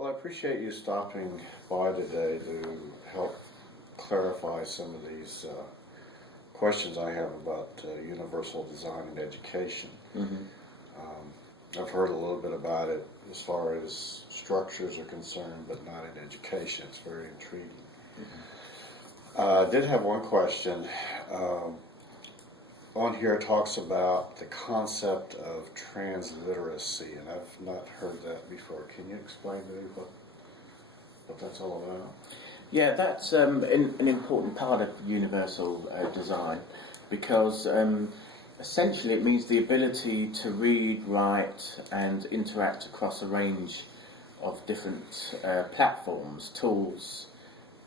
Well, I appreciate you stopping by today to help clarify some of these questions I have about universal design in education. I've heard a little bit about it as far as structures are concerned, but not in education. It's very intriguing. I did have one question. On here it talks about the concept of transliteracy, and I've not heard that before. Can you explain to me what that's all about? Yeah, that's an important part of universal design, because essentially it means the ability to read, write and interact across a range of different platforms, tools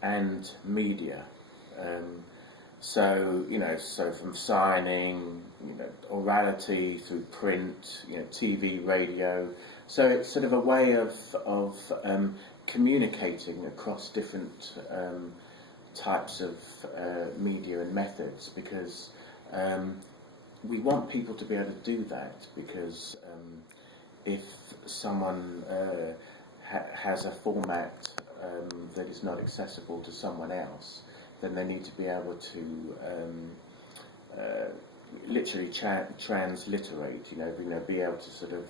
and media. So from signing, orality through print, TV, radio. So it's sort of a way of communicating across different types of media and methods, because we want people to be able to do that, because if someone has a format that is not accessible to someone else, then they need to be able to literally transliterate, be able to sort of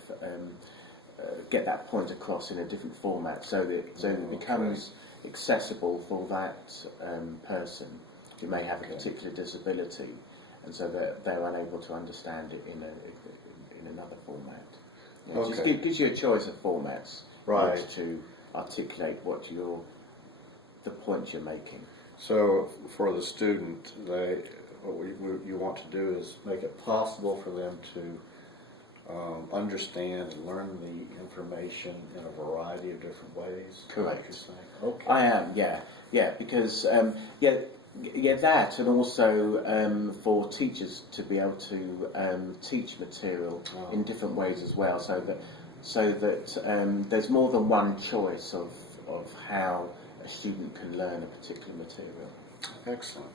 get that point across in a different format, so that it becomes accessible for that person who may have a particular disability, and so that they're unable to understand it in another format. It just gives you a choice of formats, right, to articulate what the point you're making. So for the student, what you want to do is make it possible for them to understand and learn the information in a variety of different ways. Correct. You're saying? Okay. I am, yeah, because that, and also for teachers to be able to teach material in different ways as well, so that there's more than one choice of how a student can learn a particular material. Excellent.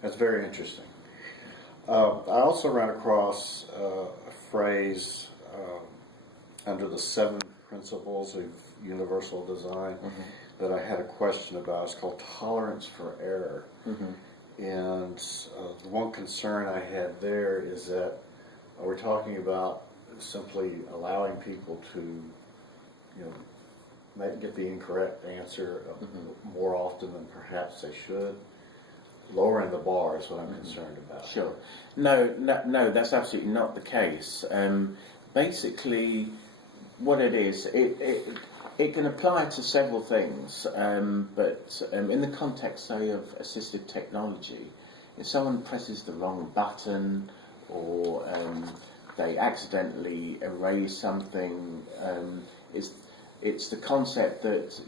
That's very interesting. I also ran across a phrase under the 7 principles of universal design that I had a question about. It's called tolerance for error. And the one concern I had there is that we're talking about simply allowing people to, maybe get the incorrect answer more often than perhaps they should. Lowering the bar is what I'm concerned about. Sure. No, that's absolutely not the case. Basically, what it is, it can apply to several things, but in the context, say, of assistive technology, if someone presses the wrong button, or they accidentally erase something, it's the concept that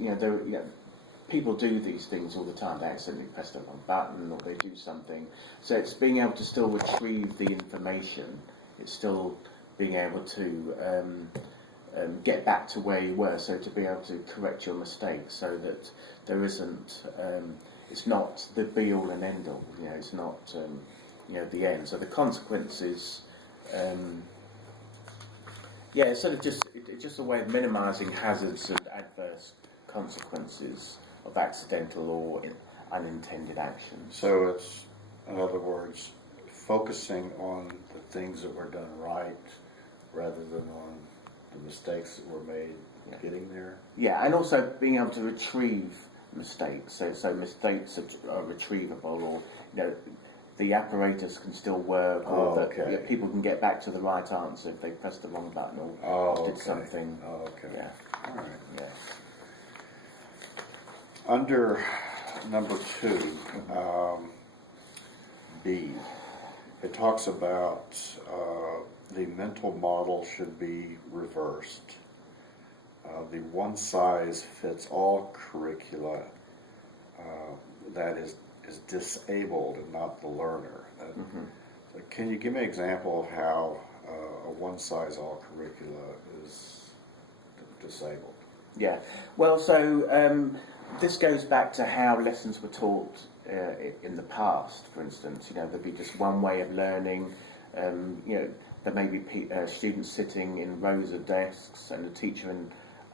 people do these things all the time. They accidentally press the wrong button, or they do something. So it's being able to still retrieve the information. It's still being able to get back to where you were. So to be able to correct your mistakes, so that there isn't. It's not the be all and end all. It's not. The end. So the consequences. It's sort of it's just a way of minimising hazards and adverse consequences of accidental or unintended actions. So it's, in other words, focusing on the things that were done right rather than on the mistakes that were made getting there. Yeah, and also being able to retrieve mistakes. So mistakes are retrievable, or the apparatus can still work, or people can get back to the right answer if they pressed the wrong button or did something. Oh, okay. Yeah. All right. Yeah. Under number 2, B, it talks about the mental model should be reversed. The one-size-fits-all curricula that is disabled and not the learner. Can you give me an example of how a one-size-all curricula is disabled? Yeah. Well, so this goes back to how lessons were taught in the past. For instance, there'd be just one way of learning. There may be students sitting in rows of desks, and the teacher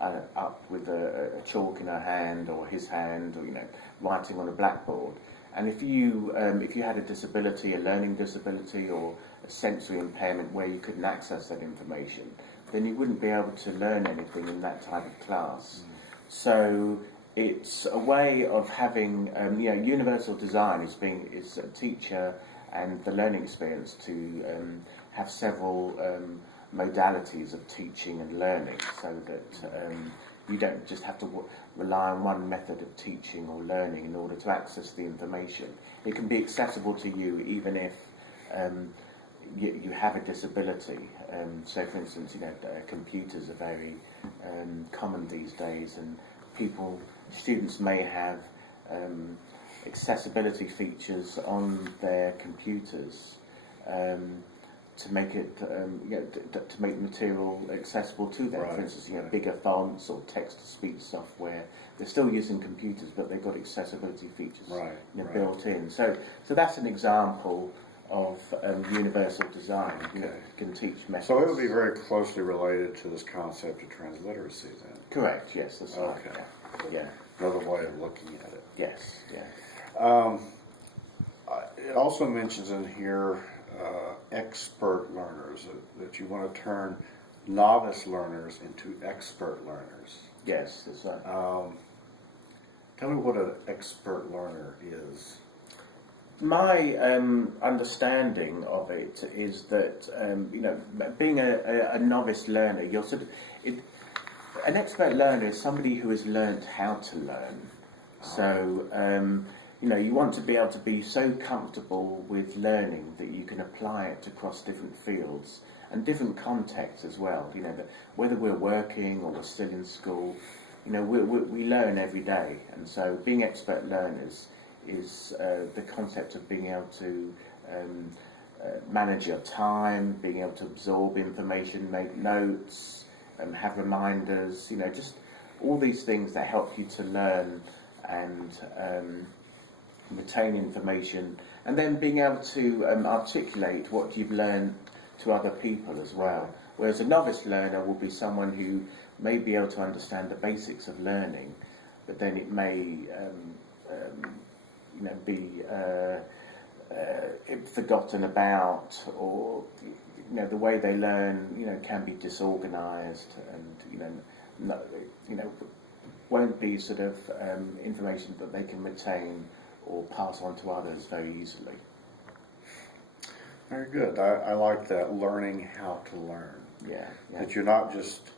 up with a chalk in her hand or his hand, or writing on a blackboard. And if you had a disability, a learning disability, or a sensory impairment where you couldn't access that information, then you wouldn't be able to learn anything in that type of class. So it's a way of having, universal design is a teacher and the learning experience to have several modalities of teaching and learning, so that you don't just have to rely on one method of teaching or learning in order to access the information. It can be accessible to you even if you have a disability. So, for instance, computers are very common these days, and students may have accessibility features on their computers to make it, to make the material accessible to them. Right. For instance, bigger fonts or text-to-speech software. They're still using computers, but they've got accessibility features built in. So that's an example of universal design. Can teach methods. So it would be very closely related to this concept of transliteracy then? Correct, yes, that's right. Okay. Yeah. Another way of looking at it. Yes, yeah. It also mentions in here expert learners, that you want to turn novice learners into expert learners. Yes, that's right. Tell me what an expert learner is. My understanding of it is that being a novice learner, an expert learner is somebody who has learnt how to learn. So you want to be able to be so comfortable with learning that you can apply it across different fields and different contexts as well. That whether we're working or we're still in school, we learn every day, and so being expert learners is the concept of being able to manage your time, being able to absorb information, make notes, have reminders, just all these things that help you to learn and retain information, and then being able to articulate what you've learned to other people as well. Whereas a novice learner will be someone who may be able to understand the basics of learning, but then it may be forgotten about, or the way they learn can be disorganized, and won't be sort of information that they can retain or pass on to others very easily. Very good. I like that, learning how to learn. Yeah. That you're not just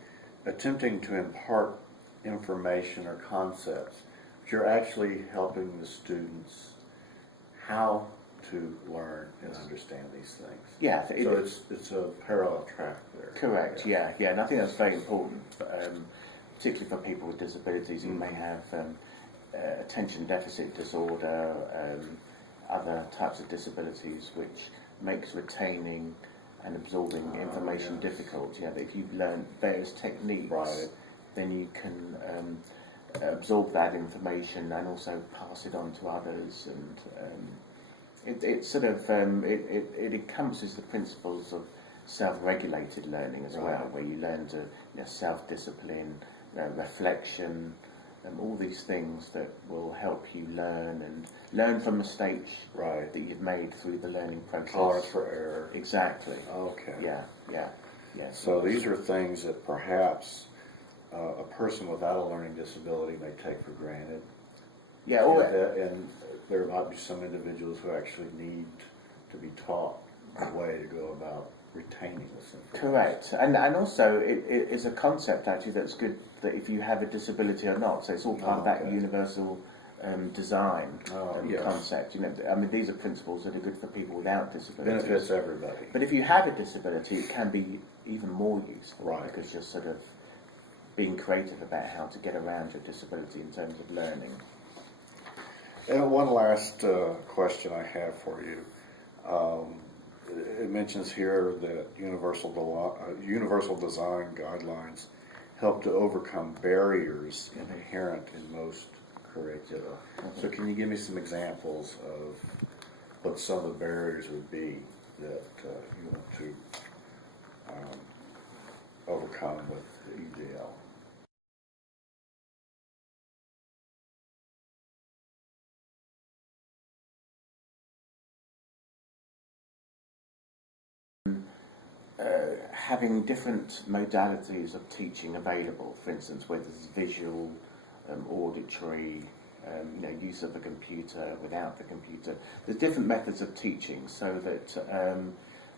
attempting to impart information or concepts, but you're actually helping the students how to learn and understand these things. Yeah. So it's a parallel track there. Correct. Yeah. And I think that's very important, particularly for people with disabilities who may have attention deficit disorder, other types of disabilities, which makes retaining and absorbing information difficult. That if you've learned various techniques, then you can absorb that information and also pass it on to others, and it sort of it encompasses the principles of self-regulated learning as well, where you learn to self-discipline, reflection, and all these things that will help you learn from mistakes that you've made through the learning process. Tolerance for error. Exactly. Okay. Yeah. So these are things that perhaps a person without a learning disability may take for granted. Yeah. And there might be some individuals who actually need to be taught the way to go about retaining this information. Correct, and also it is a concept actually that's good, that if you have a disability or not, so it's all part of that universal design concept. These are principles that are good for people without disabilities. Benefits everybody. But if you have a disability, it can be even more useful, because you're sort of being creative about how to get around your disability in terms of learning. And one last question I have for you. It mentions here that universal design guidelines help to overcome barriers inherent in most curricula. So can you give me some examples of what some of the barriers would be that you want to overcome with EDL? having different modalities of teaching available, for instance, whether it's visual, auditory, use of the computer, without the computer. There's different methods of teaching, so that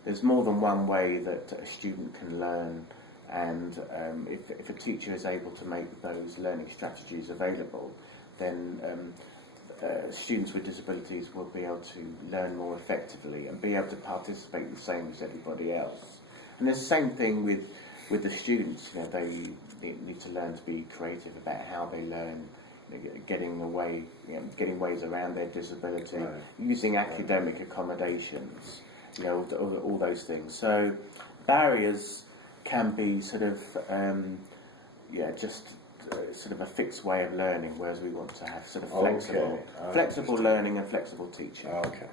there's more than one way that a student can learn, and if a teacher is able to make those learning strategies available, then students with disabilities will be able to learn more effectively and be able to participate the same as everybody else. And the same thing with the students. They need to learn to be creative about how they learn, getting ways around their disability, Right. using academic accommodations, all those things. So barriers can be sort of sort of a fixed way of learning, whereas we want to have sort of flexible Okay. learning and flexible teaching. Okay.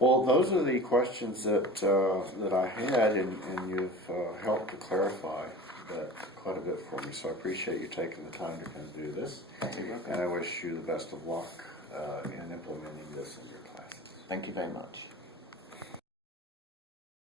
Well, those are the questions that I had, and you've helped to clarify that quite a bit for me. So I appreciate you taking the time to come do this, You're welcome. and I wish you the best of luck in implementing this in your classes. Thank you very much.